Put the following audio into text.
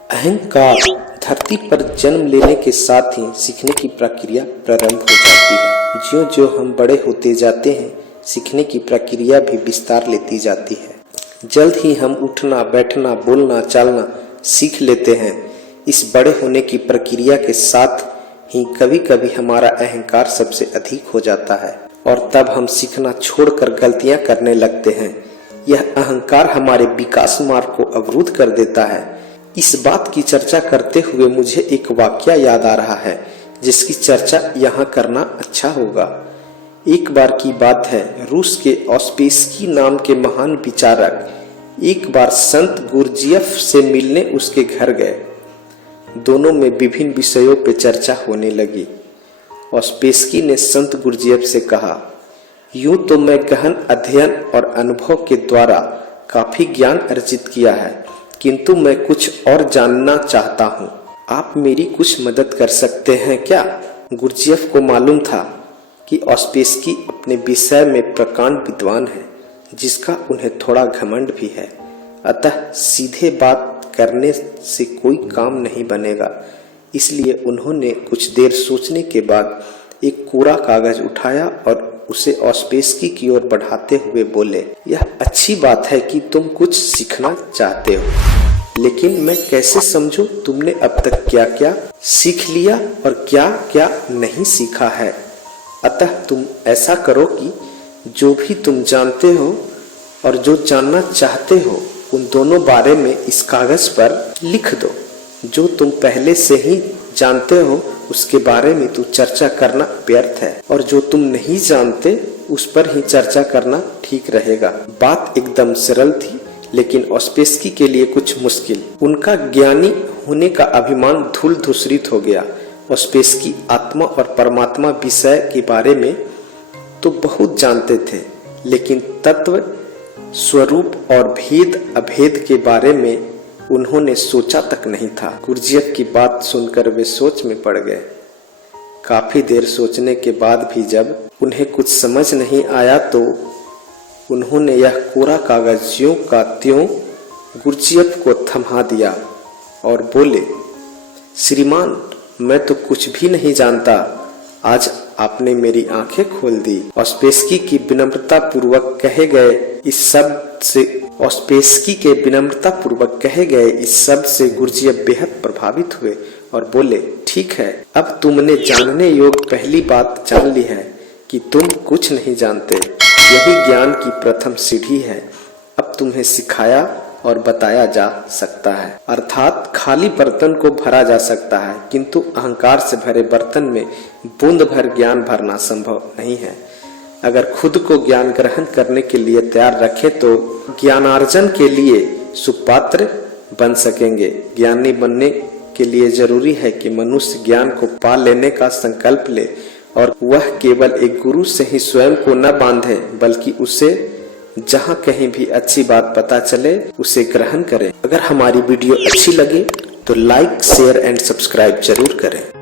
अहंकार धरती पर जन्म लेने के साथ ही सीखने की प्रक्रिया प्रारंभ हो जाती है। ज्यों-ज्यों हम बड़े होते जाते हैं, सीखने की प्रक्रिया भी विस्तार लेती जाती है। जल्द ही हम उठना, बैठना, बोलना, चालना सीख लेते हैं। इस बड़े होने की प्रक्रिया के साथ ही कभी-कभी हमारा अहंकार सबसे अधिक हो जाता है और तब हम सीखना छोड़कर गलतियां करने लगते हैं। यह अहंकार हमारे विकास मार्ग को अवरुद्ध कर देता है। इस बात की चर्चा करते हुए मुझे एक वाकया याद आ रहा है, जिसकी चर्चा यहाँ करना अच्छा होगा। एक बार की बात है, रूस के ऑस्पेस्की नाम के महान विचारक एक बार संत गुरजियफ से मिलने उसके घर गए। दोनों में विभिन्न विषयों पर चर्चा होने लगी। ऑस्पेस्की ने संत गुरजियफ से कहा, यूं तो मैं गहन अध्ययन और अनुभव के द्वारा काफी ज्ञान अर्जित किया है, किंतु मैं कुछ और जानना चाहता हूँ। आप मेरी कुछ मदद कर सकते हैं क्या? गुरजियफ को मालूम था कि ऑस्पेस्की अपने विषय में प्रकांड विद्वान है, जिसका उन्हें थोड़ा घमंड भी है। अतः सीधे बात करने से कोई काम नहीं बनेगा। इसलिए उन्होंने कुछ देर सोचने के बाद एक कोरा कागज उठाया और उसे ऑस्पेस्की की ओर बढ़ाते हुए बोले, यह अच्छी बात है कि तुम कुछ सीखना चाहते हो, लेकिन मैं कैसे समझूं तुमने अब तक क्या क्या सीख लिया और क्या क्या नहीं सीखा है। अतः तुम ऐसा करो कि जो भी तुम जानते हो और जो जानना चाहते हो, उन दोनों बारे में इस कागज पर लिख दो। जो तुम पहले से ही जानते हो उसके बारे में तो चर्चा करना व्यर्थ है, और जो तुम नहीं जानते उस पर ही चर्चा करना ठीक रहेगा। बात एकदम सरल थी, लेकिन ऑस्पेस्की के लिए कुछ मुश्किल। उनका ज्ञानी होने का अभिमान धूल धूसरित हो गया। ऑस्पेस्की आत्मा और परमात्मा विषय के बारे में तो बहुत जानते थे, लेकिन तत्व, स्वरूप और भेद अभेद के बारे में उन्होंने सोचा तक नहीं था। गुरजियफ की बात सुनकर वे सोच में पड़ गए। काफी देर सोचने के बाद भी जब उन्हें कुछ समझ नहीं आया तो उन्होंने यह कोरा कागज ज्यों का त्यों गुरजियफ को थमा दिया और बोले, श्रीमान, मैं तो कुछ भी नहीं जानता। आज आपने मेरी आंखें खोल दी। ऑस्पेस्की की विनम्रता पूर्वक कहे गए इस शब्द से गुरजियफ बेहद प्रभावित हुए और बोले, ठीक है, अब तुमने जानने योग्य पहली बात जान ली है कि तुम कुछ नहीं जानते। यही ज्ञान की प्रथम सीढ़ी है। अब तुम्हें सिखाया और बताया जा सकता है, अर्थात खाली बर्तन को भरा जा सकता है, किंतु अहंकार से भरे बर्तन में बूंद भर ज्ञान भरना संभव नहीं है। अगर खुद को ज्ञान ग्रहण करने के लिए तैयार रखें तो ज्ञानार्जन के लिए सुपात्र बन सकेंगे। ज्ञानी बनने के लिए जरूरी है कि मनुष्य ज्ञान को पा लेने का संकल्प ले और वह केवल एक गुरु से ही स्वयं को न बांधे, बल्कि उसे जहाँ कहीं भी अच्छी बात पता चले उसे ग्रहण करें। अगर हमारी वीडियो अच्छी लगे तो लाइक, शेयर एंड सब्सक्राइब जरूर करें।